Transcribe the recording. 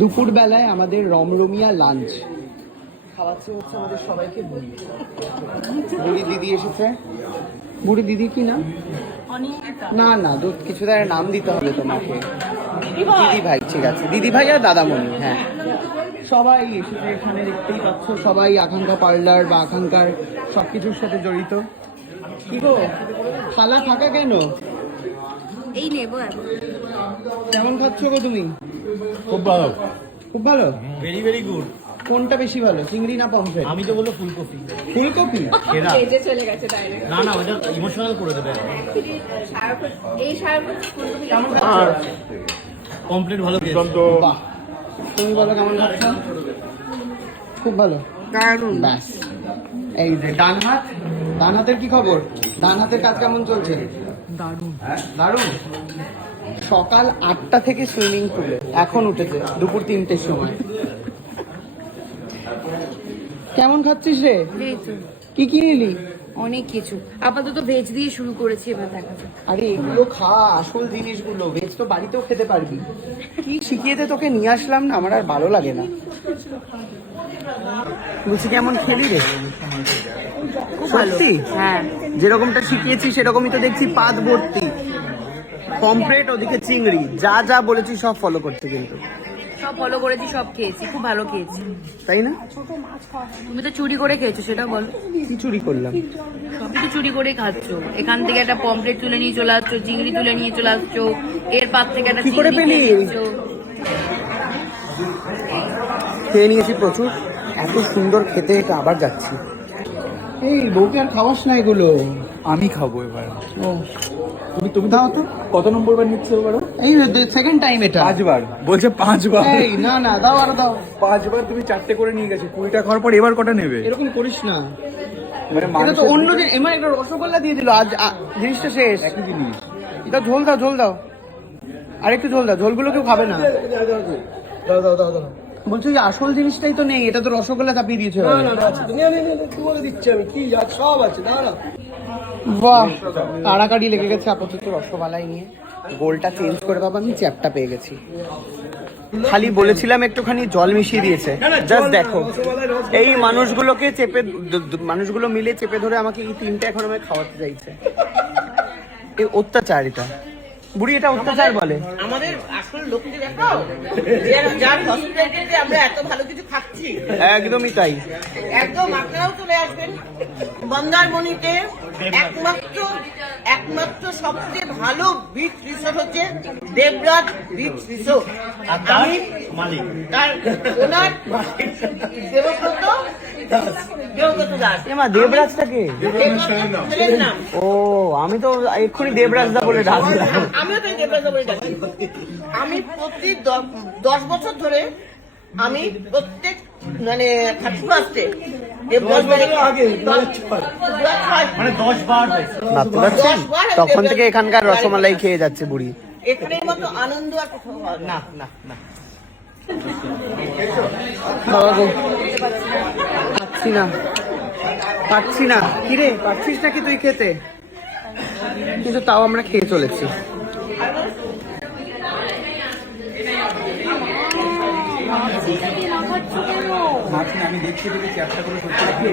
দুপুর বেলায় আমাদের রমরমিয়া লাঞ্চ খাওয়াচ্ছে হচ্ছে আমাদের সবাইকে বুড়ি। বুড়ি দিদি এসেছে। বুড়ি দিদি কি না? না না, দুধ কিছু তার নাম দিতে হবে তোমাকে। দিদি ভাই, ঠিক আছে, দিদি ভাই আর দাদামণি। হ্যাঁ, সবাই এসেছে এখানে, দেখতেই পাচ্ছ সবাই আকাঙ্ক্ষা পার্লার বা আকাঙ্ক্ষার সবকিছুর সাথে জড়িত। কি গো খালা থাকা কেন? এই নেবো এখন। কেমন খাচ্ছ গো তুমি? খুব ভালো, খুব ভালো, ভেরি ভেরি গুড। কোনটা বেশি ভালো, চিংড়ি না পমফ্রেট? আমি তো বললো ফুলকপি। ফুলকপি কেজে চলে গেছে ডাইরেক্ট। না না, ওটা ইমোশনাল করে দেবে। এই সারাক্ষণ ফুলকপি কেমন খাচ্ছ? কমপ্লিট ভালো খেয়েছি। বাহ, তুমি বলো কেমন খাচ্ছ? খুব ভালো, দারুণ। ব্যাস। এই যে ডান হাত, ডান হাতের কি খবর? ডান হাতের কাজ কেমন চলছে? দারুণ দারুণ। সকাল 8টা থেকে সুইমিং পুলে, এখন উঠেছে দুপুর 3টের সময়। কেমন খাচ্ছিস রে? এই তো কি কি নিলি? অনেক কিছু, আপাতত ভেজ দিয়ে শুরু করেছি, এবার দেখা যাক। আরে এগুলো খা, আসল জিনিসগুলো। ভেজ তো বাড়িতেও খেতে পারবি। কি শিখিয়ে দে, তোকে নিয়ে আসলাম না, আমার আর ভালো লাগে না। বুঝছি কেমন খেলি রে? সত্যি? হ্যাঁ, যেরকমটা শিখিয়েছি সেরকমই তো দেখছি, পাত ভর্তি পমফ্রেট, ওদিকে চিংড়ি, যা যা বলেছি সব ফলো করতে। কিন্তু সব ফলো করেছি, সব খেয়েছি, খুব ভালো খেয়েছি। তাই না? তুমি তো চুরি করে খেয়েছো, সেটা বলো। কি চুরি করলাম? সবই তো চুরি করে খাচ্ছ। এখান থেকে একটা পমফ্রেট তুলে নিয়ে চলে আসছো, চিংড়ি তুলে নিয়ে চলে আসছো, এর পাত থেকে একটা কি করে চিংড়ি পেলি? খেয়ে নিচ্ছো। খেয়ে নিয়েছি প্রচুর, এত সুন্দর খেতে, এটা আবার যাচ্ছি। এই বউকে আর খাওয়াস না এগুলো। আমি খাবো এবার। ও তুমি দাও তো। কত নম্বর বার নিচ্ছে এবার? এই সেকেন্ড টাইম এটা। 5 বার বলছে, 5 বার। এই না না, দাও আরো দাও। 5 বার তুমি 4টে করে নিয়ে গেছো, 20টা খাওয়ার পর এবার কটা নেবে? এরকম করিস না, মানে এটা তো অন্য জিনিস। এমন একটা রসগোল্লা দিয়ে দিল আজ, জিনিসটা শেষ। একই জিনিস। এটা ঝোল দাও, ঝোল দাও, আরেকটু ঝোল দাও। ঝোলগুলো কেউ খাবে না। দাও দাও দাও দাও। বলছো যে আসল জিনিসটাই তো নেই, এটা তো রসগোল্লা চাপিয়ে দিয়েছে। তোমাকে দিচ্ছি আমি, কি সব আছে, দাও না। বাহ, কাড়াকাড়ি লেগে গেছে আপাতত রসমালাই নিয়ে। গোলটা চেঞ্জ করে বাবা, আমি চ্যাপটা পেয়ে গেছি। খালি বলেছিলাম একটুখানি জল মিশিয়ে দিয়েছে। জাস্ট দেখো, এই মানুষগুলোকে চেপে, মানুষগুলো মিলে চেপে ধরে আমাকে এই 3টে এখন আমাকে খাওয়াতে চাইছে। এই অত্যাচার, এটা বুড়ি, এটা অত্যাচার বলে। আমাদের আসল লোককে দেখাও, যার হসপিটালিটিতে আমরা এত ভালো কিছু খাচ্ছি। একদমই তাই। একদম আপনারাও চলে আসবেন মন্দারমণিতে। একমাত্র সবচেয়ে ভালো বিচ রিসোর্ট হচ্ছে দেবরাজ বিচ রিসোর্ট। আমি মালিক, তার ওনার দেবব্রত দাস। এমা দেবরাজটাকে? ছেলের নাম। ও, আমি তো এক্ষুনি দেবরাজদা বলে ডাকলাম। আমিও তাই দেবরাজ বলে ডাকি। আমি প্রতি 10 বছর ধরে আমি প্রত্যেক মানে 31-এ মানে 10 বার হয়েছে। ভাবতে পারছেন? তখন থেকে এখানকার রসমালাই খেয়ে যাচ্ছে বুড়ি। এখানের মতো আনন্দ আর কোথাও হয় না। না না, বাবা গো, পাচ্ছি না, পাচ্ছি না। কিরে, পাচ্ছিস নাকি তুই খেতে? কিন্তু তাও আমরা খেয়ে চলেছি। আমি দেখছি চ্যাপটা করে সত্যি